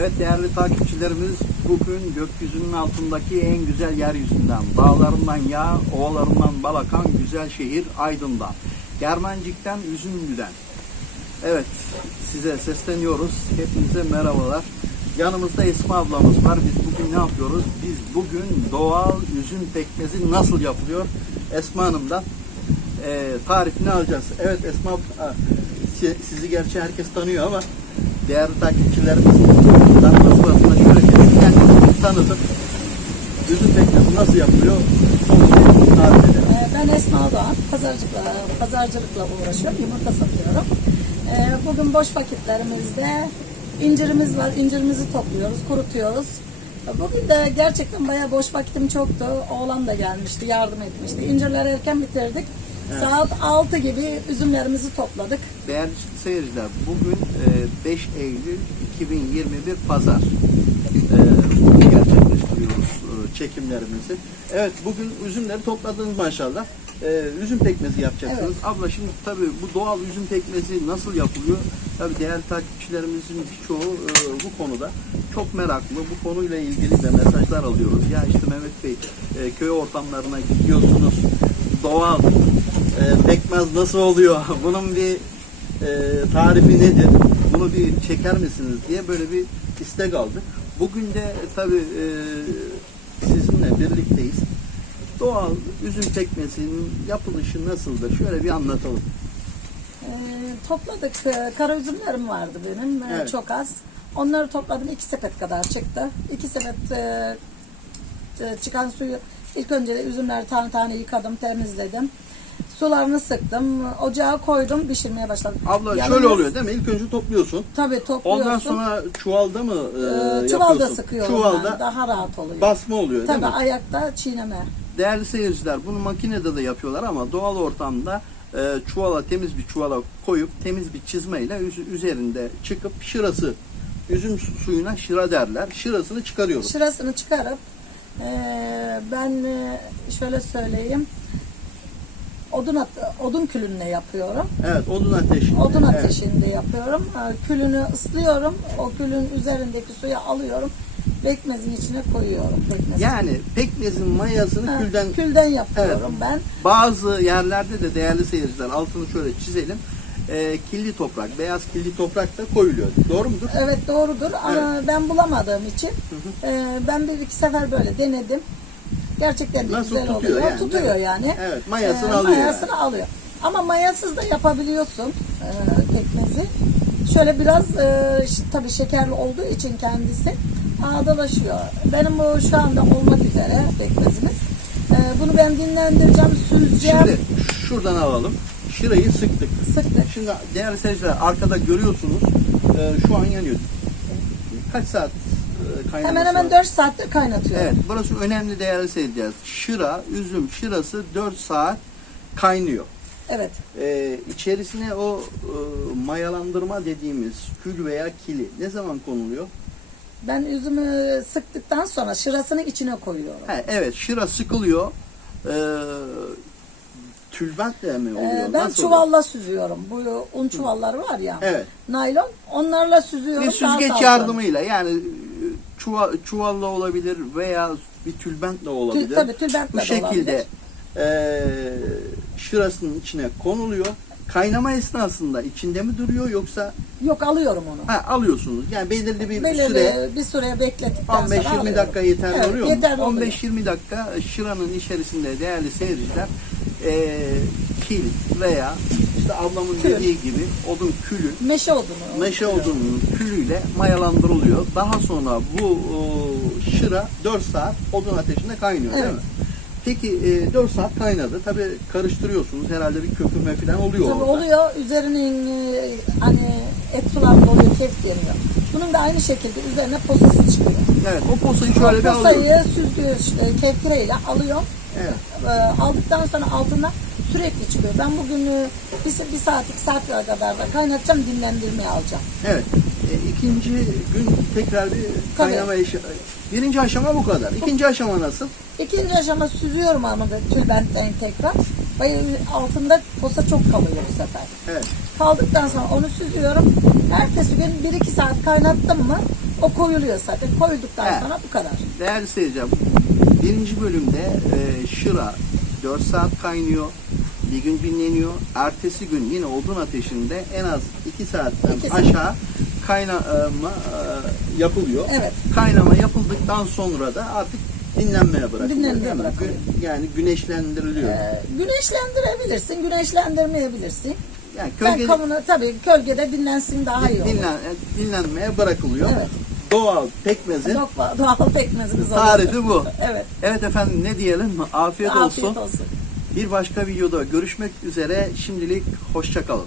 Evet değerli takipçilerimiz bugün gökyüzünün altındaki en güzel yeryüzünden, dağlarından yağ, ovalarından bal akan güzel şehir Aydın'dan, Germencik'ten Üzümlü'den. Evet size sesleniyoruz. Hepinize merhabalar. Yanımızda Esma ablamız var. Biz bugün ne yapıyoruz? Biz bugün doğal üzüm pekmezi nasıl yapılıyor? Esma Hanım'dan e, tarifini alacağız. Evet Esma sizi gerçi herkes tanıyor ama değerli takipçilerimiz tanıması adına şöyle kendinizi tanıtıp üzüm pekmezi nasıl yapılıyor? Onu tarif edelim. Ee, Ben Esma Doğan, pazarcılıkla, pazarcılıkla uğraşıyorum, yumurta satıyorum. Ee, Bugün boş vakitlerimizde incirimiz var, incirimizi topluyoruz, kurutuyoruz. Bugün de gerçekten bayağı boş vakitim çoktu. Oğlan da gelmişti, yardım etmişti. İncirleri erken bitirdik. Saat 6 gibi üzümlerimizi topladık. Değerli seyirciler, bugün e, 5 Eylül 2021 Pazar. E, gerçekleştiriyoruz e, çekimlerimizi. Evet, bugün üzümleri topladınız maşallah. E, üzüm pekmezi yapacaksınız. Abla şimdi tabii bu doğal üzüm pekmezi nasıl yapılıyor? Tabii değerli takipçilerimizin birçoğu e, bu konuda çok meraklı. Bu konuyla ilgili de mesajlar alıyoruz. Ya işte Mehmet Bey, e, köy ortamlarına gidiyorsunuz. Doğal e, pekmez nasıl oluyor? Bunun bir e, tarifi nedir? Bunu bir çeker misiniz diye böyle bir istek aldık. Bugün de tabii e, sizinle birlikteyiz. Doğal üzüm pekmezinin yapılışı nasıldır? Şöyle bir anlatalım. Ee, topladık. Ee, Kara üzümlerim vardı benim. Evet. Çok az. Onları topladım. iki sepet kadar çıktı. İki sepet e, e, çıkan suyu ilk önce de üzümleri tane tane yıkadım, temizledim. Sularını sıktım. Ocağa koydum. Pişirmeye başladım. Abla Yalnız- şöyle oluyor değil mi? İlk önce topluyorsun. Tabii topluyorsun. Ondan sonra çuvalda mı e, Ee, çuvalda yapıyorsun? sıkıyorum Çuvalda ben. Daha rahat oluyor. basma oluyor değil Tabii mi? ayakta çiğneme. Değerli seyirciler bunu makinede de yapıyorlar ama doğal ortamda e, çuvala temiz bir çuvala koyup temiz bir çizmeyle üz- üzerinde çıkıp şırası üzüm su- suyuna şıra derler. Şırasını çıkarıyoruz. Şırasını çıkarıp eee, ben eee, şöyle söyleyeyim odun at- odun külünle yapıyorum. Evet odun ateşinde. Odun Evet. ateşinde yapıyorum. Eee, Külünü ıslıyorum. O külün üzerindeki suyu alıyorum. Pekmezin içine koyuyorum. Pekmezi. Yani pekmezin mayasını Ha, külden külden yapıyorum ben. bazı yerlerde de değerli seyirciler altını şöyle çizelim. E, killi toprak, beyaz killi toprak da koyuluyor. Doğru mudur? Evet doğrudur ama ben bulamadığım için eee, ben bir iki sefer böyle denedim. Gerçekten de Nasıl güzel tutuyor oluyor. yani, Tutuyor değil mi? yani. Evet, mayasını Eee, alıyor Mayasını alıyor. Ama mayasız da yapabiliyorsun eee, pekmezi. Şöyle biraz ş- tabii şekerli olduğu için kendisi ağdalaşıyor. Benim bu şu anda olmak üzere pekmezimiz. Eee, bunu ben dinlendireceğim, süzeceğim. Şimdi şuradan alalım. Şırayı sıktık. Sıktık. Şimdi değerli seyirciler arkada görüyorsunuz e, şu an yanıyor. Kaç saat kaynaması Hemen hemen var? 4 saattir kaynatıyorum. Evet burası önemli değerli seyirciler. Şıra, üzüm şırası 4 saat kaynıyor. Evet. E, içerisine o e, mayalandırma dediğimiz kül veya kili ne zaman konuluyor? Ben üzümü sıktıktan sonra şırasını içine koyuyorum. Ha, evet şıra sıkılıyor. E, tülbentle mi oluyor? Ee, ben Nasıl çuvalla oluyor? süzüyorum. Bu un çuvalları var ya. Evet. Naylon. Onlarla süzüyorum. Bir süzgeç yardımıyla yani e, çuva, çuvalla olabilir veya bir tülbentle olabilir. Tül, tabii tülbentle Bu de şekilde e, şırasının içine konuluyor. Kaynama esnasında içinde mi duruyor yoksa Yok alıyorum onu. ha, alıyorsunuz. Yani belirli bir Belirli süre bir süre beklettikten sonra 15-20 alıyorum. dakika yeterli Evet, oluyor yeterli mu? oluyor. 15-20 dakika şıranın içerisinde değerli seyirciler e, kil veya işte ablamın Kül. dediği gibi odun külü Meşe odunu. meşe odununun külüyle mayalandırılıyor. Daha sonra bu e, şıra 4 saat odun ateşinde kaynıyor değil Evet. mi? Peki e, 4 saat kaynadı. Tabi karıştırıyorsunuz. Herhalde bir köpürme falan oluyor Tabii orada. oluyor. Üzerinin e, hani et sularında oluyor. Kef deniyor. Bunun da aynı şekilde üzerine posası çıkıyor. Evet o posayı şöyle bir o alıyoruz. posayı süzgü işte, keftireyle alıyorum. Evet. e, aldıktan sonra altından sürekli çıkıyor. Ben bugün e, bir, bir saat, iki saat kadar da kaynatacağım, dinlendirmeye alacağım. Evet. E, ikinci gün tekrar bir kaynama işi. Birinci aşama bu kadar. İkinci aşama nasıl? İkinci aşama süzüyorum ama da tülbentten tekrar. Bayır altında posa çok kalıyor bu sefer. Evet. Kaldıktan sonra onu süzüyorum. Ertesi gün 1-2 saat kaynattım mı O koyuluyor zaten. Koyduktan Evet. sonra bu kadar. Değerli seyirciler, birinci bölümde e, şıra 4 saat kaynıyor, bir gün dinleniyor. Ertesi gün yine odun ateşinde en az 2 saatten İki saat. aşağı kaynama e, yapılıyor. Evet. Kaynama yapıldıktan sonra da artık dinlenmeye bırakılıyor. Dinlenmeye bırakılıyor. Yani güneşlendiriliyor. Ee, güneşlendirebilirsin, güneşlendirmeyebilirsin. yani Ben kölge, kamuna tabii gölgede dinlensin daha iyi olur. dinlen, e, dinlenmeye bırakılıyor. Evet. Doğal pekmezin Doğal, doğal pekmezimiz olur. tarifi bu. Evet. Evet efendim ne diyelim? Afiyet, Afiyet olsun. olsun. Bir başka videoda görüşmek üzere. Şimdilik hoşça kalın.